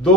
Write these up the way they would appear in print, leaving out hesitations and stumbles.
2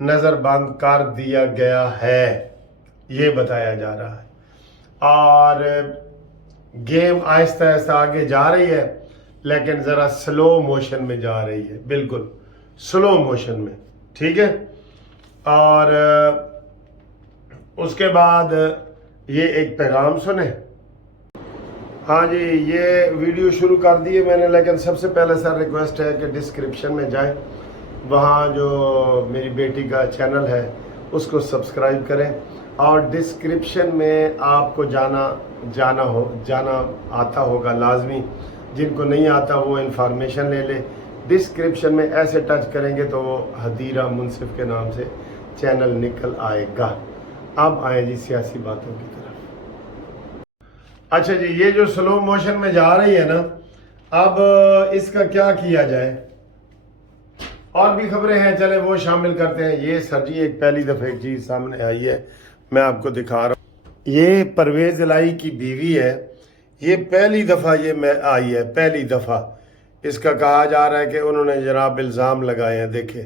نظر بند کر دیا گیا ہے، یہ بتایا جا رہا ہے۔ اور گیم آہستہ آہستہ آگے جا رہی ہے، لیکن ذرا سلو موشن میں جا رہی ہے، بالکل سلو موشن میں، ٹھیک ہے۔ اور اس کے بعد یہ ایک پیغام سنیں۔ ہاں جی، یہ ویڈیو شروع کر دی ہے میں نے، لیکن سب سے پہلے سر ریکویسٹ ہے کہ ڈسکرپشن میں جائیں، وہاں جو میری بیٹی کا چینل ہے اس کو سبسکرائب کریں، اور ڈسکرپشن میں آپ کو جانا آتا ہوگا لازمی، جن کو نہیں آتا وہ انفارمیشن لے لے۔ ڈسکرپشن میں ایسے ٹچ کریں گے تو وہ حدیرہ منصف کے نام سے چینل نکل آئے گا۔ اب آئیں جی سیاسی باتوں کی طرف۔ اچھا جی، یہ جو سلو موشن میں جا رہی ہے نا، اب اس کا کیا کیا جائے؟ اور بھی خبریں ہیں، چلیں وہ شامل کرتے ہیں۔ یہ سر جی ایک پہلی دفعہ ایک چیز سامنے آئی ہے، میں آپ کو دکھا رہا ہوں۔ یہ پرویز الہی کی بیوی ہے، یہ پہلی دفعہ یہ میں آئی ہے، پہلی دفعہ اس کا کہا جا رہا ہے کہ انہوں نے جناب الزام لگائے ہیں۔ دیکھیں،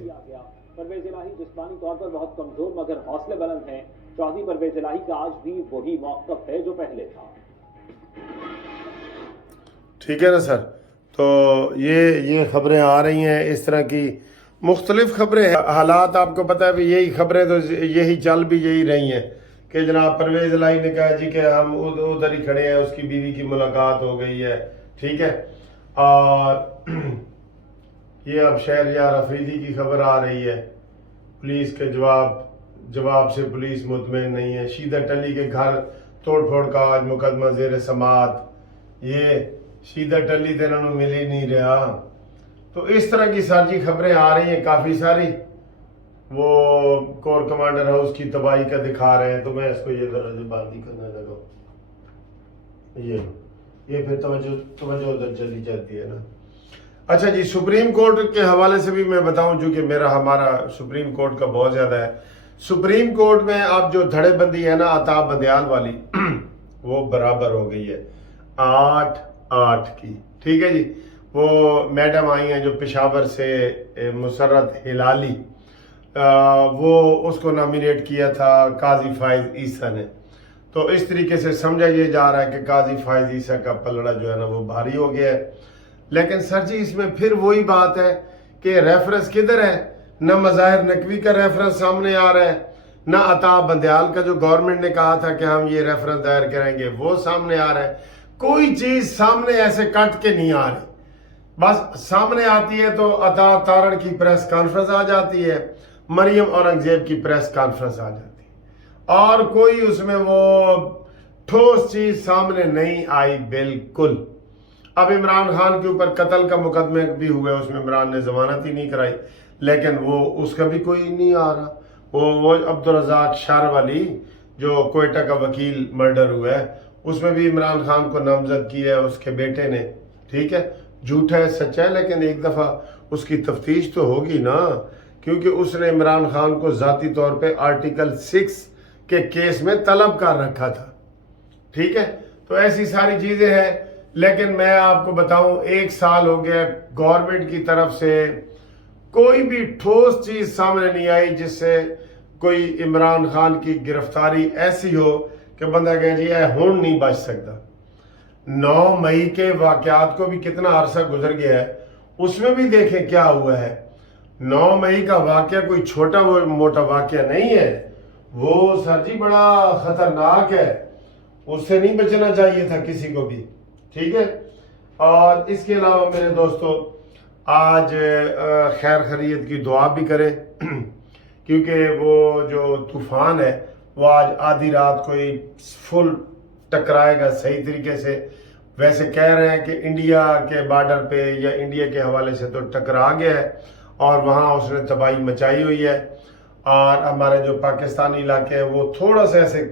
پرویز الہی جسمانی طور پر بہت کمزور مگر حوصلے بلند ہیں۔ چودھری پرویز الہی کا آج بھی وہی موقف ہے جو پہلے تھا۔ ٹھیک ہے نا سر؟ تو یہ خبریں آ رہی ہیں، اس طرح کی مختلف خبریں ہیں۔ حالات آپ کو پتہ ہے بھی، یہی خبریں تو یہی چل بھی یہی رہی ہیں کہ جناب پرویز الہی نے کہا جی کہ ہم ادھر ہی کھڑے ہیں، اس کی بیوی کی ملاقات ہو گئی ہے، ٹھیک ہے۔ اور یہ اب شہریار افریدی کی خبر آ رہی ہے، پولیس کے جواب سے پولیس مطمئن نہیں ہے۔ شیدہ ٹلی کے گھر توڑ پھوڑ کا آج مقدمہ زیر سماعت۔ یہ شیدہ ٹلی تو انہوں نے مل ہی نہیں رہا۔ تو اس طرح کی ساری خبریں آ رہی ہیں کافی ساری۔ وہ کور کمانڈر ہاؤس کی تباہی کا دکھا رہے ہیں، تو میں اس کو یہ ذرا بندی کرنے لگا۔ یہ پھر توجہ ادھر چلی جاتی ہے نا۔ اچھا جی، سپریم کورٹ کے حوالے سے بھی میں بتاؤں، چونکہ ہمارا سپریم کورٹ کا بہت زیادہ ہے۔ سپریم کورٹ میں اب جو دھڑے بندی ہے نا عطا بندیال والی، وہ برابر ہو گئی ہے 8-8 کی، ٹھیک ہے جی۔ وہ میڈم آئی ہیں جو پشاور سے، مسرت ہلالی، وہ اس کو نامینیٹ کیا تھا قاضی فائز عیسیٰ نے۔ تو اس طریقے سے سمجھا یہ جا رہا ہے کہ قاضی فائز عیسیٰ کا پلڑا جو ہے نا وہ بھاری ہو گیا ہے۔ لیکن سر جی اس میں پھر وہی بات ہے کہ ریفرنس کدھر ہے؟ نہ مظاہر نقوی کا ریفرنس سامنے آ رہا ہے، نہ عطا بندیال کا جو گورنمنٹ نے کہا تھا کہ ہم یہ ریفرنس دائر کریں گے وہ سامنے آ رہا ہے۔ کوئی چیز سامنے ایسے کٹ کے نہیں آ رہی، بس سامنے آتی ہے تو عطا تارڑ کی پریس کانفرنس آ جاتی ہے، مریم اورنگزیب کی پریس کانفرنس آ جاتی ہے، اور کوئی اس میں وہ ٹھوس چیز سامنے نہیں آئی بالکل۔ اب عمران خان کے اوپر قتل کا مقدمے بھی ہوئے، اس میں عمران نے ضمانت ہی نہیں کرائی، لیکن وہ اس کا بھی کوئی نہیں آ رہا۔ وہ عبدالرزاق شاروالی جو کوئٹہ کا وکیل مرڈر ہوا ہے، اس میں بھی عمران خان کو نامزد کیا ہے اس کے بیٹے نے، ٹھیک ہے۔ جھوٹا ہے سچا ہے، لیکن ایک دفعہ اس کی تفتیش تو ہوگی نا، کیونکہ اس نے عمران خان کو ذاتی طور پہ آرٹیکل 6 کے کیس میں طلب کر رکھا تھا، ٹھیک ہے۔ تو ایسی ساری چیزیں ہیں، لیکن میں آپ کو بتاؤں 1 سال ہو گیا گورنمنٹ کی طرف سے کوئی بھی ٹھوس چیز سامنے نہیں آئی جس سے کوئی عمران خان کی گرفتاری ایسی ہو کہ بندہ کہے جی ہون نہیں بچ سکتا۔ 9 مئی کے واقعات کو بھی کتنا عرصہ گزر گیا ہے، اس میں بھی دیکھیں کیا ہوا ہے۔ 9 مئی کا واقعہ کوئی چھوٹا موٹا واقعہ نہیں ہے، وہ سر جی بڑا خطرناک ہے، اس سے نہیں بچنا چاہیے تھا کسی کو بھی، ٹھیک ہے۔ اور اس کے علاوہ میرے دوستو، آج خیر خیریت کی دعا بھی کریں، کیونکہ وہ جو طوفان ہے وہ آج آدھی رات کوئی فل ٹکرائے گا صحیح طریقے سے۔ ویسے کہہ رہے ہیں کہ انڈیا کے بارڈر پہ یا انڈیا کے حوالے سے تو ٹکرا گیا ہے اور وہاں اس نے تباہی مچائی ہوئی ہے، اور ہمارے جو پاکستانی علاقے ہے وہ تھوڑا سا ایسے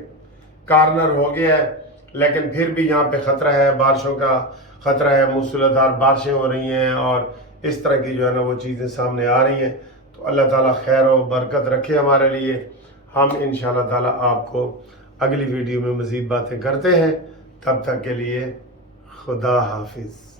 کارنر ہو گیا ہے، لیکن پھر بھی یہاں پہ خطرہ ہے، بارشوں کا خطرہ ہے، موسلادھار دھار بارشیں ہو رہی ہیں اور اس طرح کی جو ہے نا وہ چیزیں سامنے آ رہی ہیں۔ تو اللہ تعالیٰ خیر و برکت رکھے ہمارے لیے۔ ہم انشاءاللہ تعالیٰ آپ کو اگلی ویڈیو میں مزید باتیں کرتے ہیں، تب تک کے لیے خدا حافظ۔